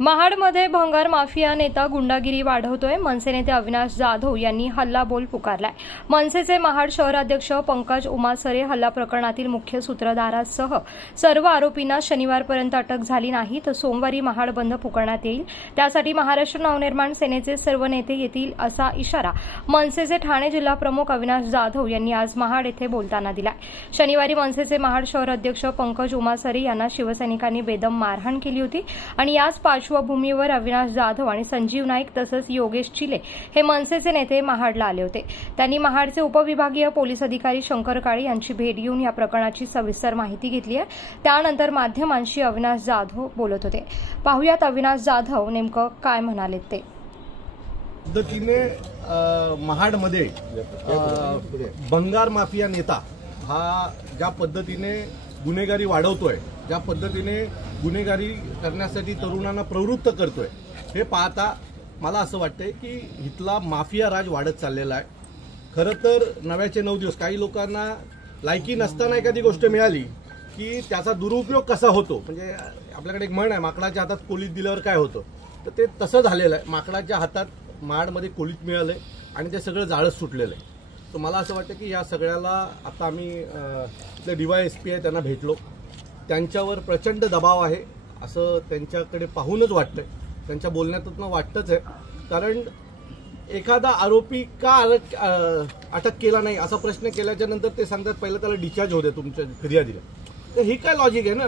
महाडमध्ये भंगार माफिया नेता गुंडागिरी वाढवतोय। मनसे नेते अविनाश जाधव यांनी हल्लाबोल पुकारलाय। मनसेचे महाड शहराध्यक्ष पंकज उमासरे हल्ला प्रकरणातील मुख्य सूत्रधारासह सर्व आरोपींना शनिवारपर्यंत अटक झाली नाही तर सोमवारी महाड बंद पुकारण्यात येईल। त्यासाठी महाराष्ट्र नवनिर्माण सेनेचे सर्व नेते येतील असा इशारा मनसेचे ठाणे जिल्हा प्रमुख अविनाश जाधव यांनी आज महाड येथे बोलताना दिलाय। शनिवारी मनसेचे महाड शहराध्यक्ष पंकज उमासरे यांना शिवसैनिकांनी बेदम मारहाण केली होती आणि याच पार्श्वभूमीवर अविनाश जाधव आणि संजीव नाईक तसंच योगेश चिले हे मनसेचे नेते महाडला आले होते। त्यांनी महाडचे उपविभागीय पोलीस अधिकारी शंकर काळे यांची भेट घेऊन या प्रकरणाची सविस्तर माहिती घेतली आहे। त्यानंतर माध्यमांशी अविनाश जाधव बोलत होते। पाहुयात अविनाश जाधव नेमकं काय म्हणाले ते। पद्धतीने महाडमध्ये भंगार माफिया नेता हा ज्या पद्धतीने गुन्हेगारी वाढवतोय, ज्या पद्धतीने गुन्हेगारी करण्यासाठी तरुणांना प्रवृत्त करतोय, हे पाहता मला असं वाटतंय की इथला माफिया राज वाढत चाललेला आहे। खरं तर नव्याचे 9 दिवस काही लोकांना लायकी नसताना एखादी गोष्ट मिळाली की त्याचा दुरुपयोग कसा होतो, म्हणजे आपल्याकडे एक म्हण आहे, माकडाच्या हातात कोलीत दिल्यावर काय होतं, तर ते तसं झालेलं आहे। माकडाच्या हातात महाडमध्ये कोलीत मिळालंय आणि ते सगळं जाळच सुटलेलं आहे। तर मला असं वाटतं की या सगळ्याला आता आम्ही इथले DYSP आहे त्यांना भेटलो, त्यांच्यावर प्रचंड दबाव आहे असं त्यांच्याकडे पाहूनच वाटतंय, त्यांच्या बोलण्यातून वाटतंच आहे। कारण एखादा आरोपी का अटक केला नाही असा प्रश्न केल्याच्या नंतर ते सांगतात पहिलं त्याला डिस्चार्ज होते तुमच्या फिर्यादीला। तर ही काय लॉजिक आहे ना,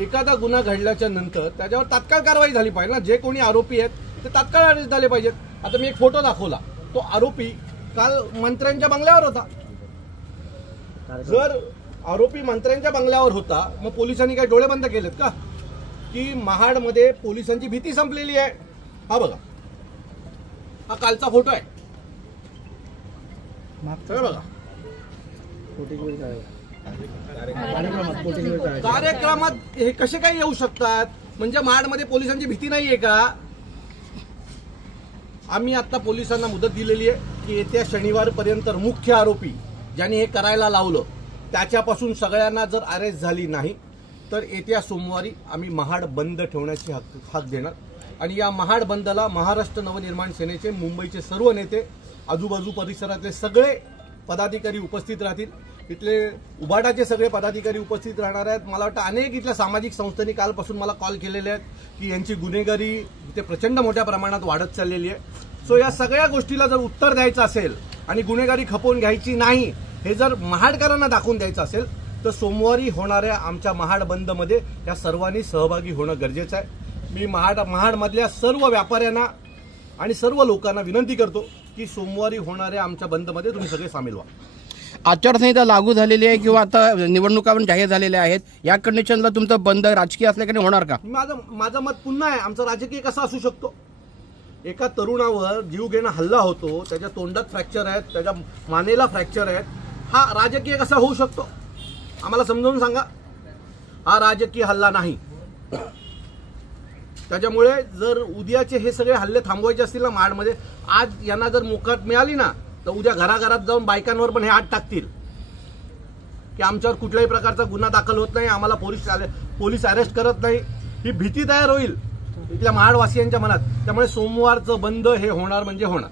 एखादा गुन्हा घडल्याच्या नंतर त्याच्यावर तात्काळ कारवाई झाली पाहिजे ना। जे कोणी आरोपी आहेत ते तात्काळ अरेस्ट झाले पाहिजेत। आता मी एक फोटो दाखवला, तो आरोपी काल मंत्र्यांच्या बंगल्यावर होता। जर आरोपी मंत्र्यांच्या बंगल्यावर होता मग पोलिसांनी काय डोळे बंद केलेत का की महाडमध्ये पोलिसांची भीती संपलेली आहे? हा बघा, हा कालचा फोटो आहे, बघा। कार्यक्रमात हे कसे काय येऊ शकतात? म्हणजे महाडमध्ये पोलिसांची भीती नाहीये का? आम्ही आता पोलिसांना मुदत दिलेली आहे की येत्या शनिवारपर्यंत मुख्य आरोपी ज्यांनी हे करायला लावलं त्याच्यापासून सगळ्यांना जर अरेस्ट झाली नाही तर येत्या सोमवारी आम्ही महाड बंद ठेवण्याची हाक देणार। आणि या महाड बंदला महाराष्ट्र नवनिर्माण सेनेचे मुंबईचे सर्व नेते, आजूबाजू परिसरातले सगळे पदाधिकारी उपस्थित राहतील। इथले उबाटाचे सगळे पदाधिकारी उपस्थित राहणार आहेत। मला वाटतं अनेक इथल्या सामाजिक संस्थांनी कालपासून मला कॉल केलेले आहेत की यांची गुन्हेगारी इथे प्रचंड मोठ्या प्रमाणात वाढत चाललेली आहे। सो या सगळ्या गोष्टीला जर उत्तर द्यायचं असेल आणि गुन्हेगारी खपवून घ्यायची नाही हे जर महाडकरांना दाखवून द्यायचं असेल तर सोमवारी होणाऱ्या आमच्या महाड बंदमध्ये या सर्वांनी सहभागी होणं गरजेचं आहे। मी महाडमधल्या सर्व व्यापाऱ्यांना आणि सर्व लोकांना विनंती करतो की सोमवारी होणाऱ्या आमच्या बंदमध्ये तुम्ही सगळे सामील व्हा। आचारसंहिता लागू झालेली आहे किंवा आता निवडणुका पण जाहीर झालेल्या आहेत, या कंडिशनला तुमचं बंद राजकीय असल्याने होणार का? माझं मत पुन्हा आहे, आमचा राजकीय कसा असू शकतो? एका तरुणावर जीव घेणं हल्ला होतो, त्याच्या तोंडात फ्रॅक्चर आहेत, त्याच्या मानेला फ्रॅक्चर आहेत, हा राजकीय कसा होऊ शकतो? आम्हाला समजावून सांगा। हा राजकीय हल्ला नाही। त्याच्यामुळे जर उद्याचे हे सगळे हल्ले थांबवायचे असतील ना महाडमध्ये, आज यांना जर मोकाट मिळाली ना तर उद्या घराघरात जाऊन बायकांवर पण हे हात टाकतील की आमच्यावर कुठल्याही प्रकारचा गुन्हा दाखल होत नाही, आम्हाला पोलीस अरेस्ट करत नाही, ही भीती तयार होईल इथल्या महाडवासियांच्या मनात। त्यामुळे सोमवारचं बंद हे होणार म्हणजे होणार।